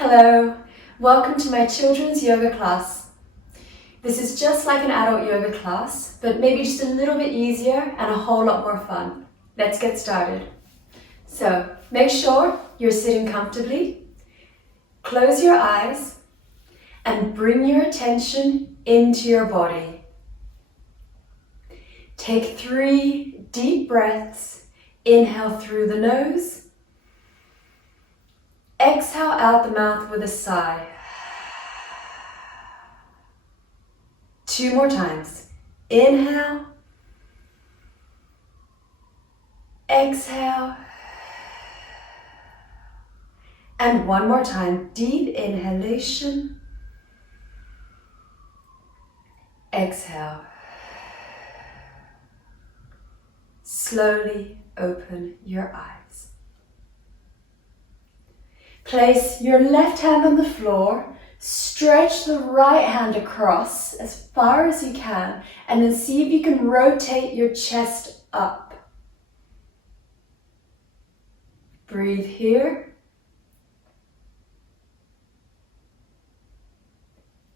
Hello, welcome to my children's yoga class. This is just like an adult yoga class, but maybe just a little bit easier and a whole lot more fun. Let's get started. So make sure you're sitting comfortably, close your eyes, and bring your attention into your body. Take 3 deep breaths. Inhale through the nose. Exhale out the mouth with a sigh. 2 more times. Inhale. Exhale. And 1 more time. Deep inhalation. Exhale. Slowly open your eyes. Place your left hand on the floor, stretch the right hand across as far as you can, and then see if you can rotate your chest up. Breathe here.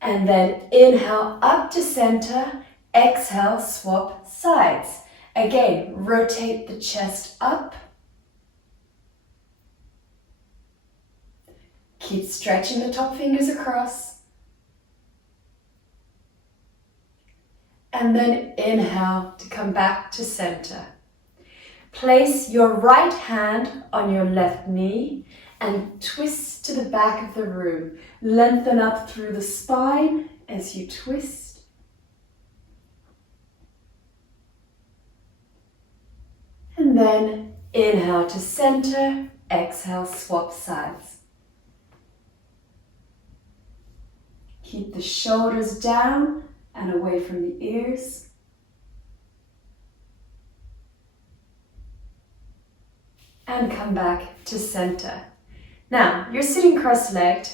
And then inhale up to center, exhale, swap sides. Again, rotate the chest up. Keep stretching the top fingers across. And then inhale to come back to center. Place your right hand on your left knee and twist to the back of the room. Lengthen up through the spine as you twist. And then inhale to center, exhale, swap sides. Keep the shoulders down and away from the ears. And come back to center. Now, you're sitting cross-legged.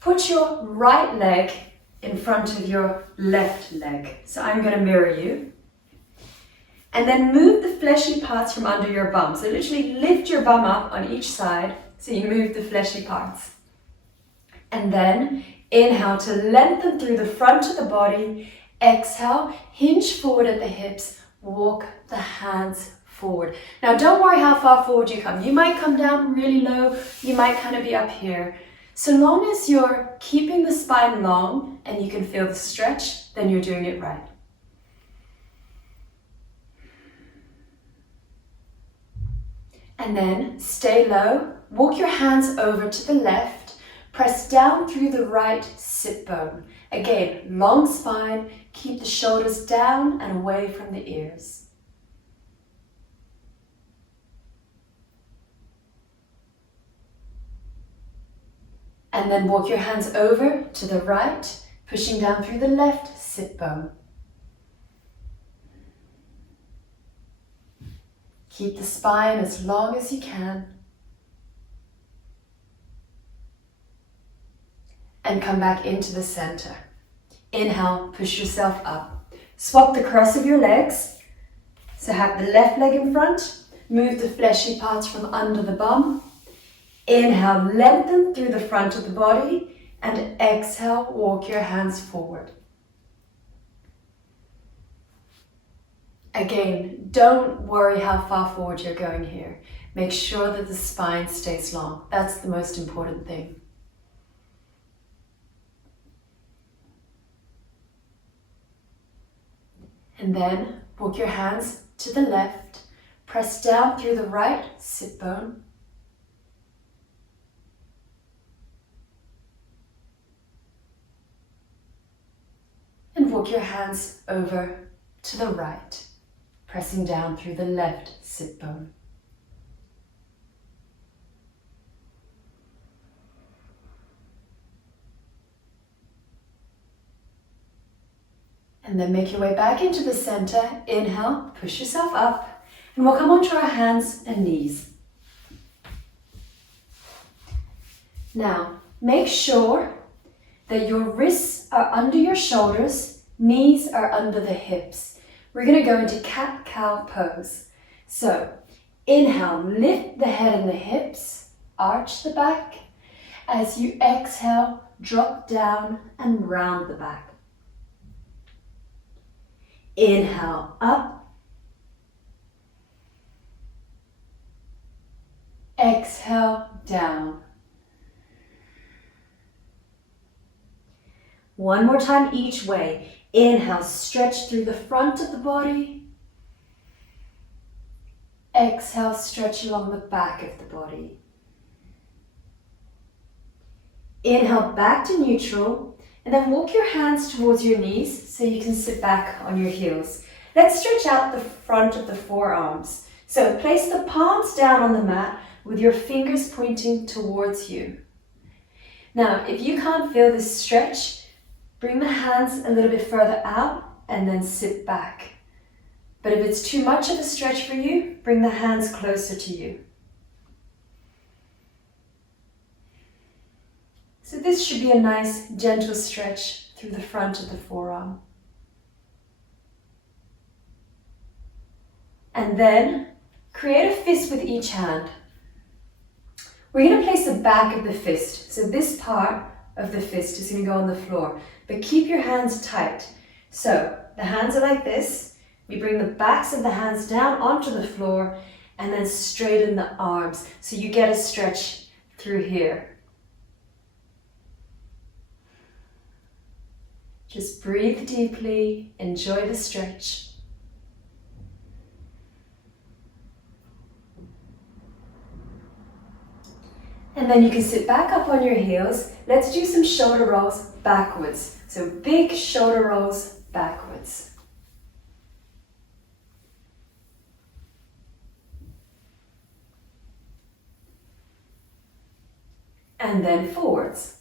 Put your right leg in front of your left leg. So I'm going to mirror you. And then move the fleshy parts from under your bum. So literally lift your bum up on each side so you move the fleshy parts. And then inhale to lengthen through the front of the body. Exhale, hinge forward at the hips. Walk the hands forward. Now don't worry how far forward you come. You might come down really low. You might kind of be up here. So long as you're keeping the spine long and you can feel the stretch, then you're doing it right. And then stay low. Walk your hands over to the left. Press down through the right sit bone. Again, long spine. Keep the shoulders down and away from the ears. And then walk your hands over to the right, pushing down through the left sit bone. Keep the spine as long as you can. And come back into the center. Inhale, push yourself up. Swap the cross of your legs. So have the left leg in front. Move the fleshy parts from under the bum. Inhale, lengthen through the front of the body. And exhale, walk your hands forward. Again, don't worry how far forward you're going here. Make sure that the spine stays long. That's the most important thing. And then walk your hands to the left. Press down through the right sit bone. And walk your hands over to the right, pressing down through the left sit bone. And then make your way back into the center. Inhale, push yourself up, and we'll come onto our hands and knees. Now, make sure that your wrists are under your shoulders, knees are under the hips. We're going to go into cat-cow pose. So, inhale, lift the head and the hips, arch the back, As you exhale, drop down and round the back. Inhale up. Exhale down. One more time each way. Inhale, stretch through the front of the body. Exhale, stretch along the back of the body. Inhale back to neutral, and then walk your hands towards your knees so you can sit back on your heels. Let's stretch out the front of the forearms. So place the palms down on the mat with your fingers pointing towards you. Now, if you can't feel this stretch, bring the hands a little bit further out and then sit back. But if it's too much of a stretch for you, bring the hands closer to you. So this should be a nice, gentle stretch through the front of the forearm. And then create a fist with each hand. We're going to place the back of the fist. So this part of the fist is going to go on the floor, but keep your hands tight. So the hands are like this. We bring the backs of the hands down onto the floor and then straighten the arms. So you get a stretch through here. Just breathe deeply, enjoy the stretch. And then you can sit back up on your heels. Let's do some shoulder rolls backwards. So big shoulder rolls backwards. And then forwards.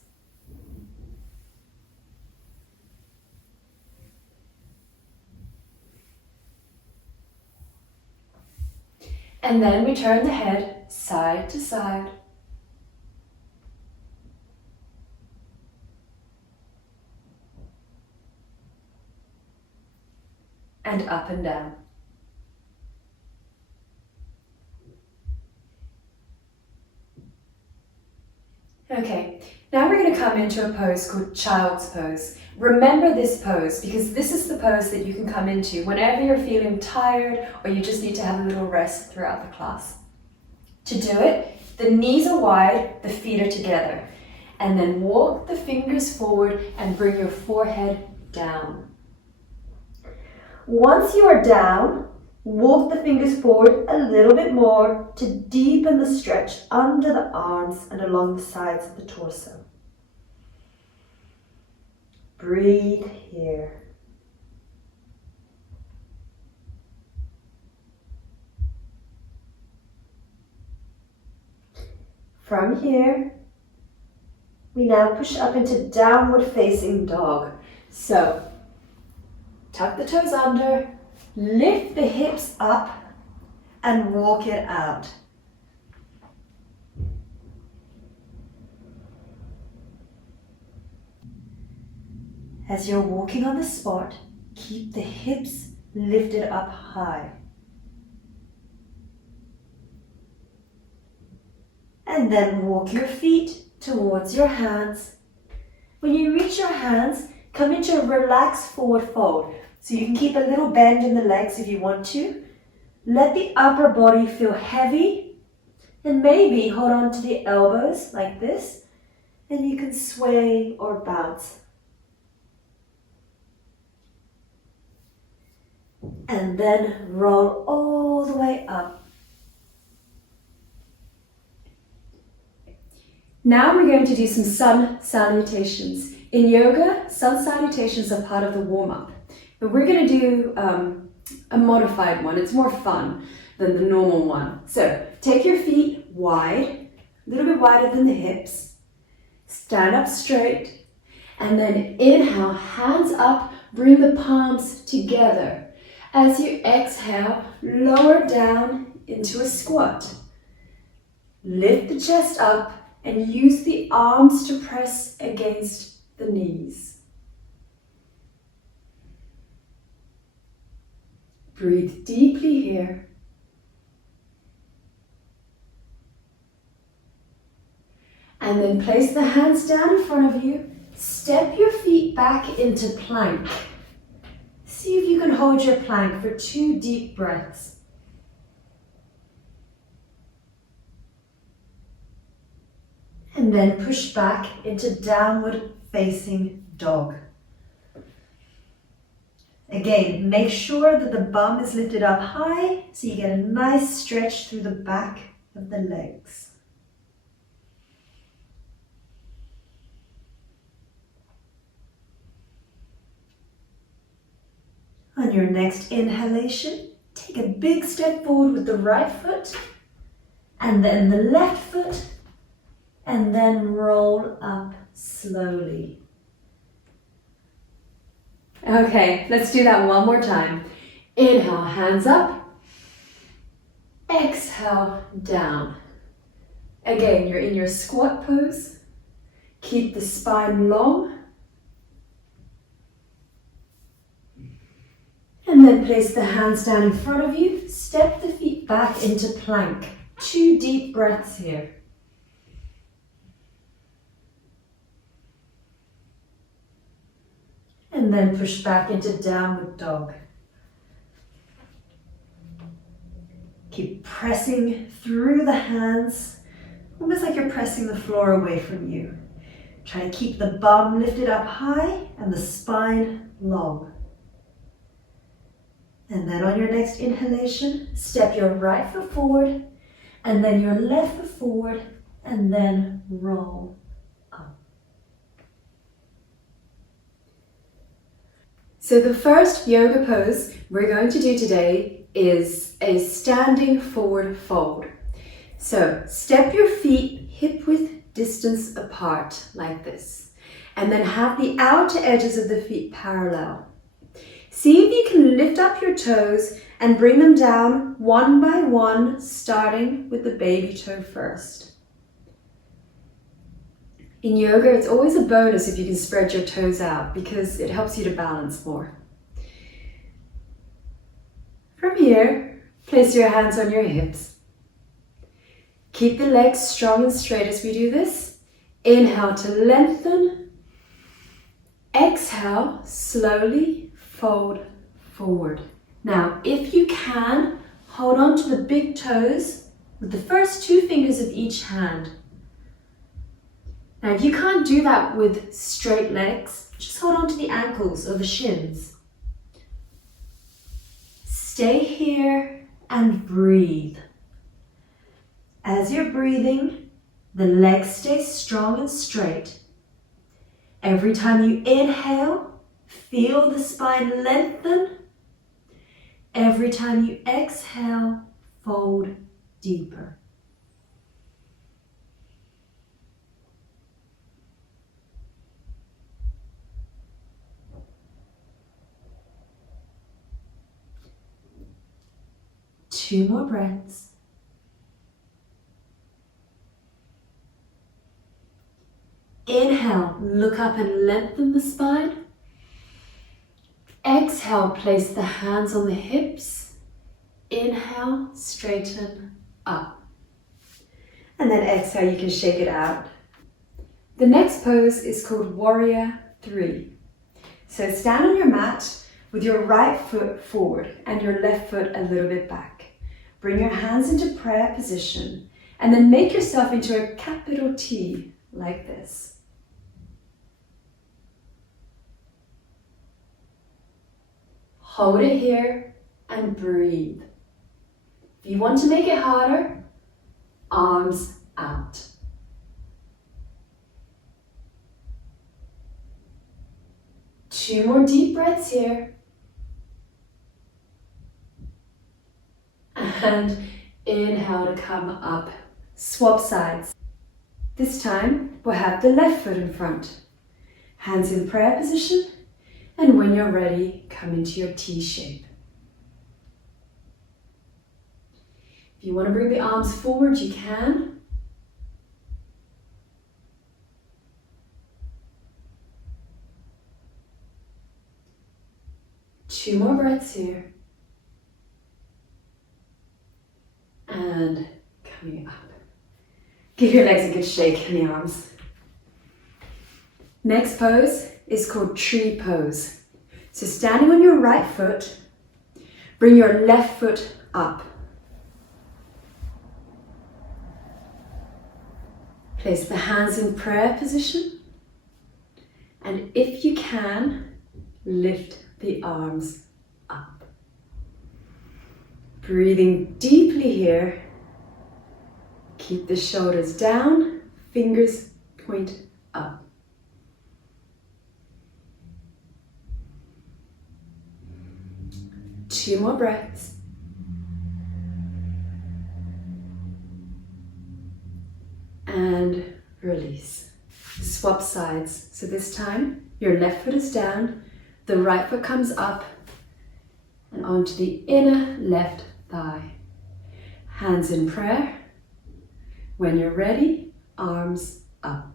And then we turn the head side to side. And up and down. Okay, now we're going to come into a pose called Child's Pose. Remember this pose because this is the pose that you can come into whenever you're feeling tired or you just need to have a little rest throughout the class. To do it, the knees are wide, the feet are together. And then walk the fingers forward and bring your forehead down. Once you are down, walk the fingers forward a little bit more to deepen the stretch under the arms and along the sides of the torso. Breathe here. From here, we now push up into downward facing dog. So, tuck the toes under, lift the hips up, and walk it out. As you're walking on the spot, keep the hips lifted up high. And then walk your feet towards your hands. When you reach your hands, come into a relaxed forward fold. So you can keep a little bend in the legs if you want to. Let the upper body feel heavy. And maybe hold on to the elbows like this. And you can sway or bounce. And then roll all the way up. Now we're going to do some sun salutations. In yoga, sun salutations are part of the warm-up. But we're going to do a modified one. It's more fun than the normal one. So take your feet wide, a little bit wider than the hips. Stand up straight. And then inhale, hands up, bring the palms together. As you exhale, lower down into a squat. Lift the chest up and use the arms to press against the knees. Breathe deeply here. And then place the hands down in front of you. Step your feet back into plank. See if you can hold your plank for 2 deep breaths. And then push back into downward facing dog. Again, make sure that the bum is lifted up high so you get a nice stretch through the back of the legs. On your next inhalation, take a big step forward with the right foot, and then the left foot, and then roll up slowly. Okay, let's do that one more time. Inhale, hands up. Exhale, down. Again, you're in your squat pose. Keep the spine long. And then place the hands down in front of you. Step the feet back into plank. 2 deep breaths here. And then push back into downward dog. Keep pressing through the hands, almost like you're pressing the floor away from you. Try to keep the bum lifted up high and the spine long. And then on your next inhalation, step your right foot forward, and then your left foot forward, and then roll up. So the first yoga pose we're going to do today is a standing forward fold. So step your feet hip-width distance apart like this, and then have the outer edges of the feet parallel. See if you can lift up your toes and bring them down one by one, starting with the baby toe first. In yoga, it's always a bonus if you can spread your toes out because it helps you to balance more. From here, place your hands on your hips. Keep the legs strong and straight as we do this. Inhale to lengthen. Exhale, slowly fold forward. Now, if you can, hold on to the big toes with the first 2 fingers of each hand. Now, if you can't do that with straight legs, just hold on to the ankles or the shins. Stay here and breathe. As you're breathing, the legs stay strong and straight. Every time you inhale, feel the spine lengthen. Every time you exhale, fold deeper. Two more breaths. Inhale, look up and lengthen the spine. Exhale, place the hands on the hips. Inhale, straighten up. And then exhale, you can shake it out. The next pose is called Warrior 3. So stand on your mat with your right foot forward and your left foot a little bit back. Bring your hands into prayer position and then make yourself into a capital T like this. Hold it here and breathe. If you want to make it harder, arms out. Two more deep breaths here. And inhale to come up. Swap sides. This time, we'll have the left foot in front. Hands in prayer position. And when you're ready, come into your T shape. If you want to bring the arms forward, you can. Two more breaths here. And coming up. Give your legs a good shake in the arms. Next pose is called tree pose. So standing on your right foot, bring your left foot up. Place the hands in prayer position. And if you can, lift the arms up. Breathing deeply here. Keep the shoulders down, fingers point up. Two more breaths. And release. Swap sides. So this time, your left foot is down, the right foot comes up and onto the inner left thigh. Hands in prayer. When you're ready, arms up.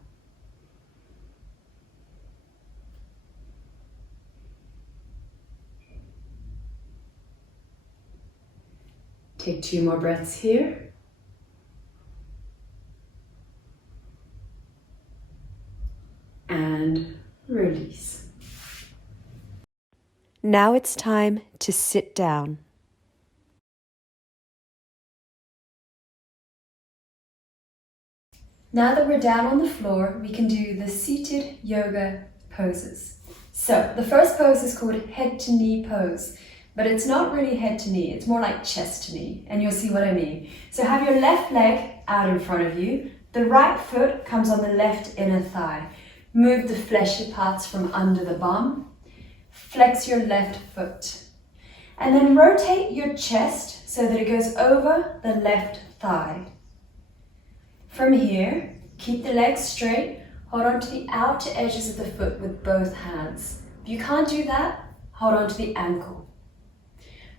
Take two more breaths here. And release. Now it's time to sit down. Now that we're down on the floor, we can do the seated yoga poses. So the first pose is called head to knee pose, but it's not really head to knee, it's more like chest to knee, and you'll see what I mean. So have your left leg out in front of you, the right foot comes on the left inner thigh. Move the fleshy parts from under the bum, flex your left foot, and then rotate your chest so that it goes over the left thigh. From here, keep the legs straight, hold on to the outer edges of the foot with both hands. If you can't do that, hold on to the ankle.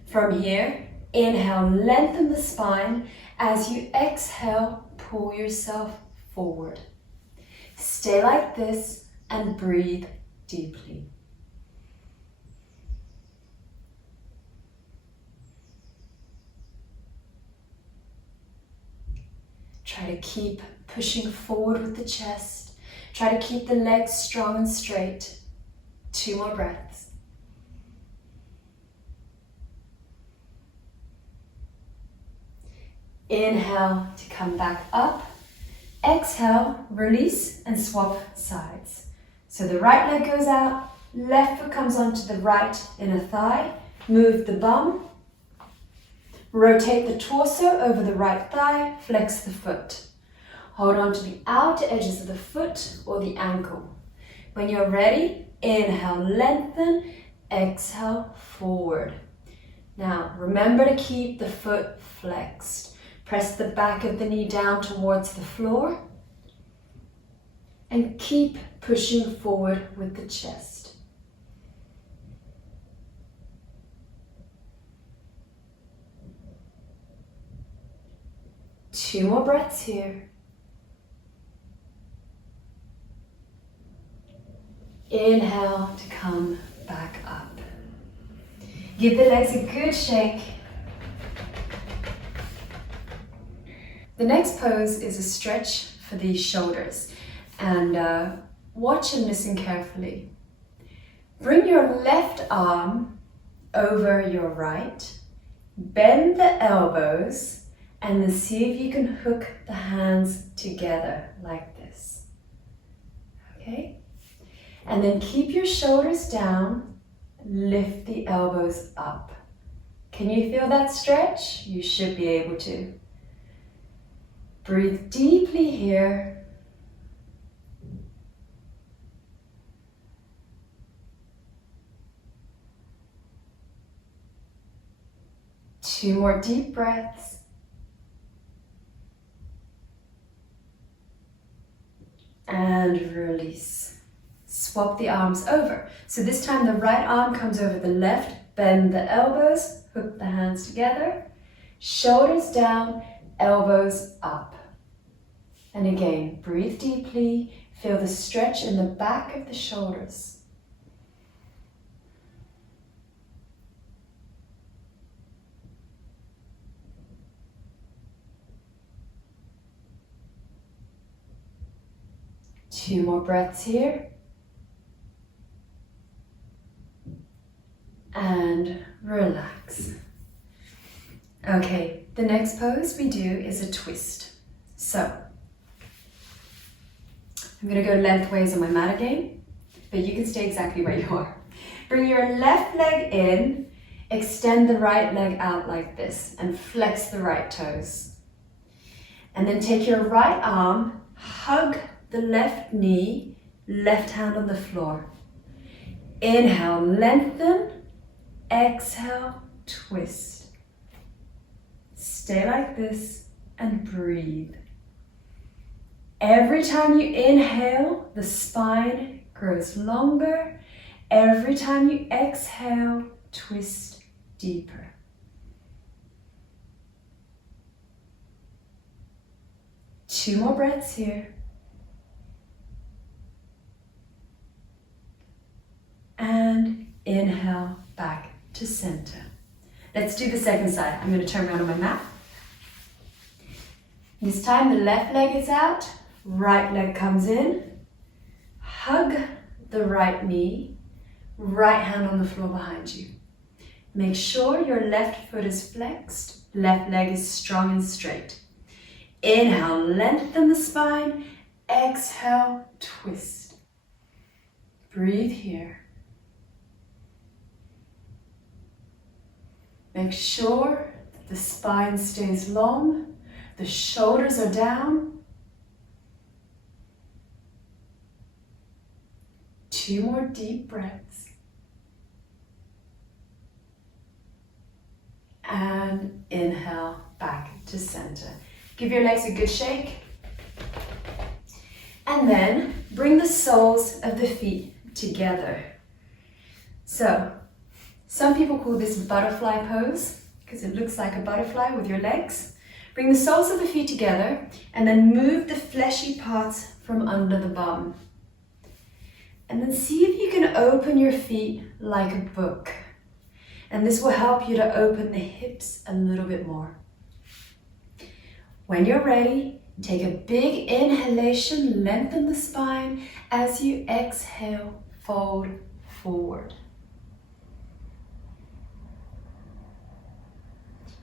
From here, inhale, lengthen the spine. As you exhale, pull yourself forward. Stay like this and breathe deeply. Try to keep pushing forward with the chest. Try to keep the legs strong and straight. Two more breaths. Inhale to come back up. Exhale, release and swap sides. So the right leg goes out, left foot comes onto the right inner thigh. Move the bum. Rotate the torso over the right thigh, flex the foot. Hold on to the outer edges of the foot or the ankle. When you're ready, inhale, lengthen, exhale, forward. Now, remember to keep the foot flexed. Press the back of the knee down towards the floor and keep pushing forward with the chest. Two more breaths here. Inhale to come back up. Give the legs a good shake. The next pose is a stretch for the shoulders. And watch and listen carefully. Bring your left arm over your right. Bend the elbows. And then see if you can hook the hands together like this. Okay? And then keep your shoulders down, lift the elbows up. Can you feel that stretch? You should be able to. Breathe deeply here. Two more deep breaths. And release. Swap the arms over. So this time the right arm comes over the left, bend the elbows, hook the hands together, shoulders down, elbows up. And again, breathe deeply, feel the stretch in the back of the shoulders. 2 more breaths here. And relax. Okay, the next pose we do is a twist. So, I'm gonna go lengthways on my mat again, but you can stay exactly where you are. Bring your left leg in, extend the right leg out like this, and flex the right toes. And then take your right arm, hug the left knee, left hand on the floor. Inhale, lengthen. Exhale, twist. Stay like this and breathe. Every time you inhale, the spine grows longer. Every time you exhale, twist deeper. Two more breaths here. And inhale back to center. Let's do the second side. I'm going to turn around on my mat. This time the left leg is out, right leg comes in. Hug the right knee, right hand on the floor behind you. Make sure your left foot is flexed, left leg is strong and straight. Inhale, lengthen the spine. Exhale, twist. Breathe here. Make sure that the spine stays long, the shoulders are down. 2 more deep breaths. And inhale back to center. Give your legs a good shake. And then bring the soles of the feet together. So, some people call this butterfly pose because it looks like a butterfly with your legs. Bring the soles of the feet together and then move the fleshy parts from under the bum. And then see if you can open your feet like a book. And this will help you to open the hips a little bit more. When you're ready, take a big inhalation, lengthen the spine. As you exhale, fold forward.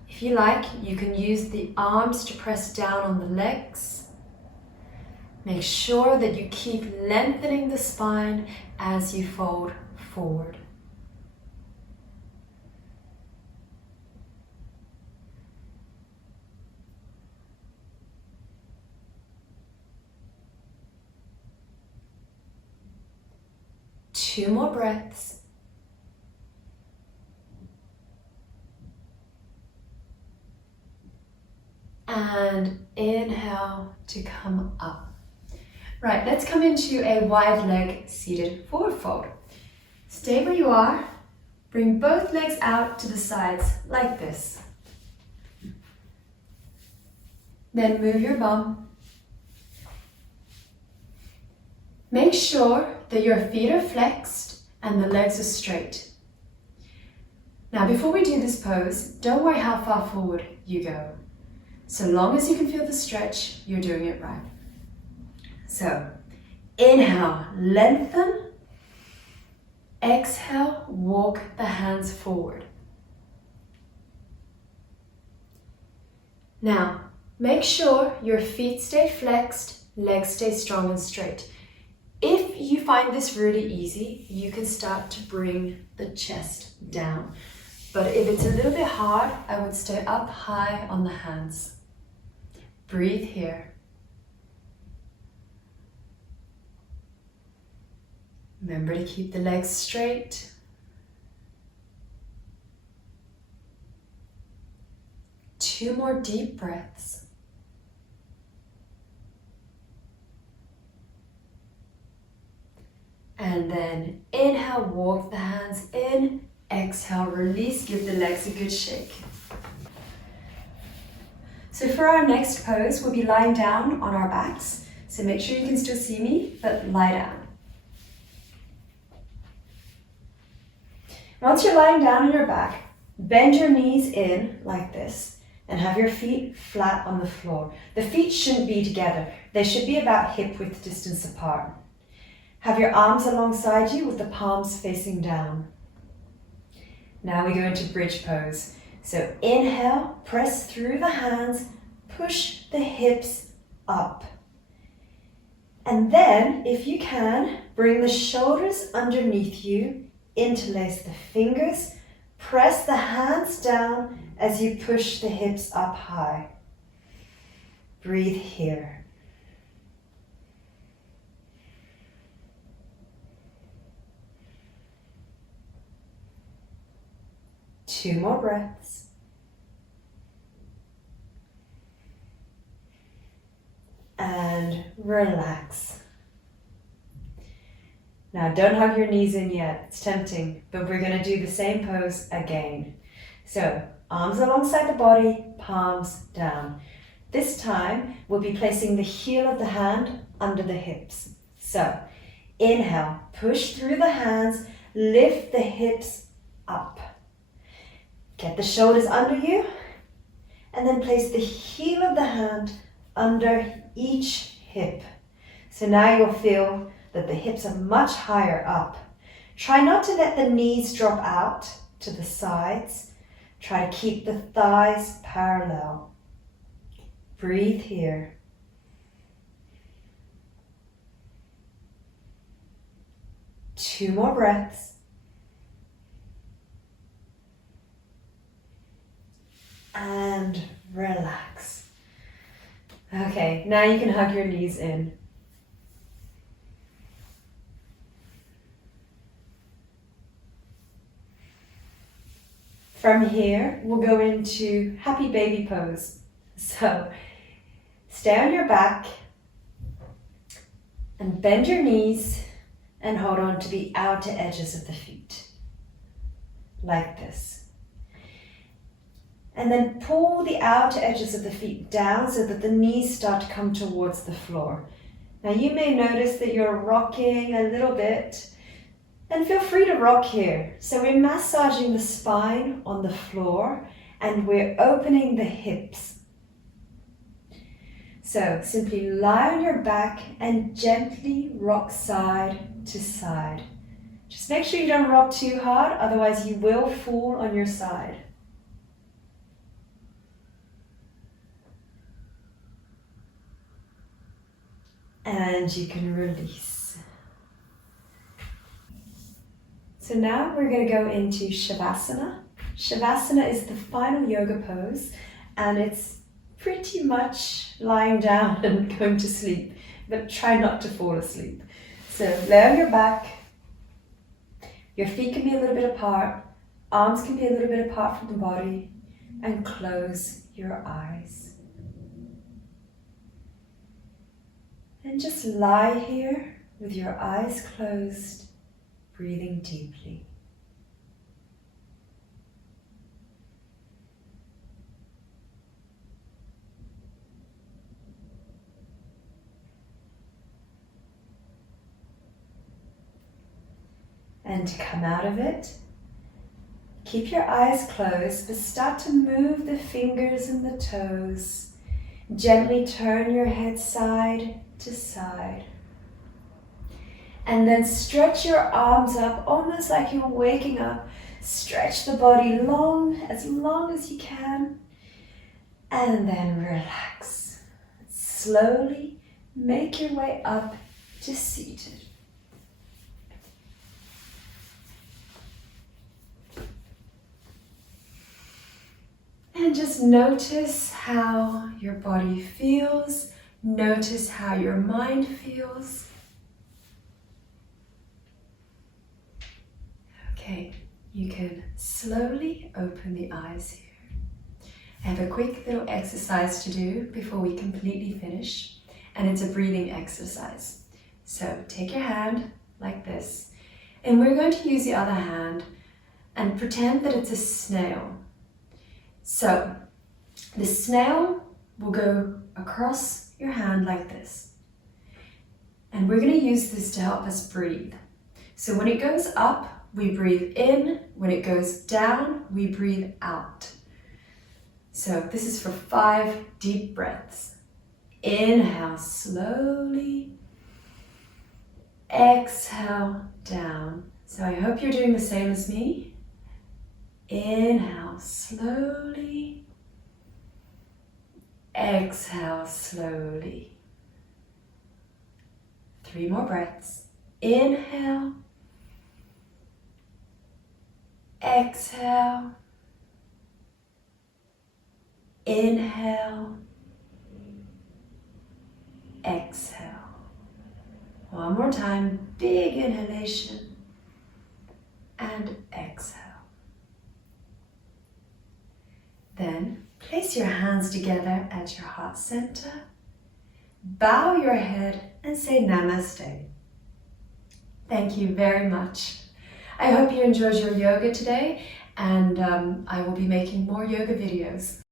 If you like, you can use the arms to press down on the legs. Make sure that you keep lengthening the spine as you fold forward. Two more breaths. And inhale to come up. Right, let's come into a wide leg seated forward fold. Stay where you are. Bring both legs out to the sides like this. Then move your bum. Make sure that your feet are flexed and the legs are straight. Now, before we do this pose, don't worry how far forward you go. So long as you can feel the stretch, you're doing it right. So, inhale, lengthen. Exhale, walk the hands forward. Now, make sure your feet stay flexed, legs stay strong and straight. If you find this really easy, you can start to bring the chest down. But if it's a little bit hard, I would stay up high on the hands. Breathe here. Remember to keep the legs straight. Two more deep breaths. And then inhale, walk the hands in. Exhale, release, give the legs a good shake. So for our next pose, we'll be lying down on our backs. So make sure you can still see me, but lie down. Once you're lying down on your back, bend your knees in like this. and have your feet flat on the floor. The feet shouldn't be together. They should be about hip width distance apart. Have your arms alongside you with the palms facing down. Now we go into bridge pose. So inhale, press through the hands, push the hips up. And then, if you can, bring the shoulders underneath you, interlace the fingers, press the hands down as you push the hips up high. Breathe here. Two more breaths. And relax. Now don't have your knees in yet, it's tempting, but we're going to do the same pose again. So arms alongside the body, palms down. This time we'll be placing the heel of the hand under the hips. So inhale, push through the hands, lift the hips up. Get the shoulders under you, and then place the heel of the hand under each hip. So now you'll feel that the hips are much higher up. Try not to let the knees drop out to the sides. Try to keep the thighs parallel. Breathe here. Two more breaths. And relax. Okay, now you can hug your knees in. From here, we'll go into happy baby pose. So, stay on your back and bend your knees and hold on to the outer edges of the feet, like this. And then pull the outer edges of the feet down so that the knees start to come towards the floor. Now you may notice that you're rocking a little bit, and feel free to rock here. So we're massaging the spine on the floor and we're opening the hips. So simply lie on your back and gently rock side to side. Just make sure you don't rock too hard, otherwise you will fall on your side. And you can release. So now we're going to go into Shavasana. Shavasana is the final yoga pose, and it's pretty much lying down and going to sleep, but try not to fall asleep. So lay on your back, your feet can be a little bit apart, arms can be a little bit apart from the body, and close your eyes. And just lie here with your eyes closed, breathing deeply. And to come out of it, keep your eyes closed, but start to move the fingers and the toes. Gently turn your head side to side. And then stretch your arms up, almost like you're waking up. Stretch the body long as you can. And then relax. Slowly make your way up to seated. And just notice how your body feels. Notice how your mind feels. Okay, you can slowly open the eyes here. I have a quick little exercise to do before we completely finish, and it's a breathing exercise. So take your hand like this, and we're going to use the other hand and pretend that it's a snail. So the snail will go across your hand like this. And we're going to use this to help us breathe. So when it goes up, we breathe in. When it goes down, we breathe out. So this is for 5 deep breaths. Inhale slowly. Exhale down. So I hope you're doing the same as me. Inhale slowly. Exhale slowly. 3 more breaths. Inhale. Exhale. Inhale. Exhale. One more time. Big inhalation. And exhale. Then place your hands together at your heart center. Bow your head and say Namaste. Thank you very much. I hope you enjoyed your yoga today, and I will be making more yoga videos.